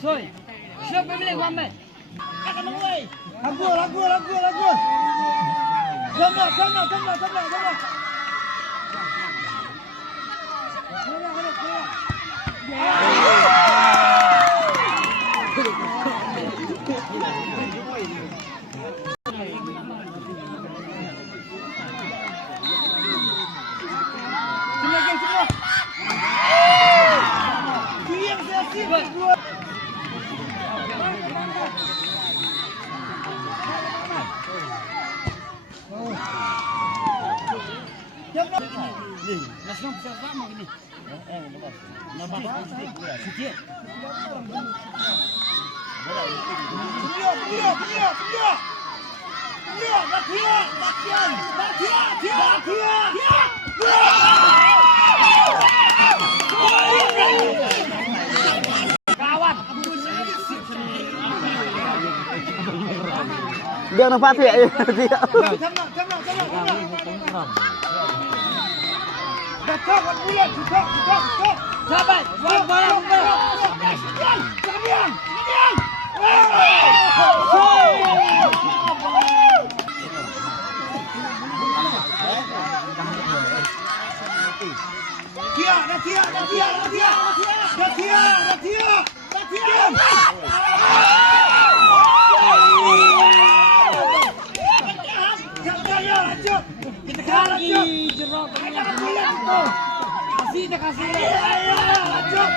Soy, siapa yang Muhammad? Akan menguai. Lagu. Gambar. Semua. Diam saya berdua. Langsung bisa sama ini. Sikit. Kawan. Dia nak pati ya. Dapat bulan, juga. Sahabat, barang. Kalian. Kita kali jerok. Kasih. Lanjut.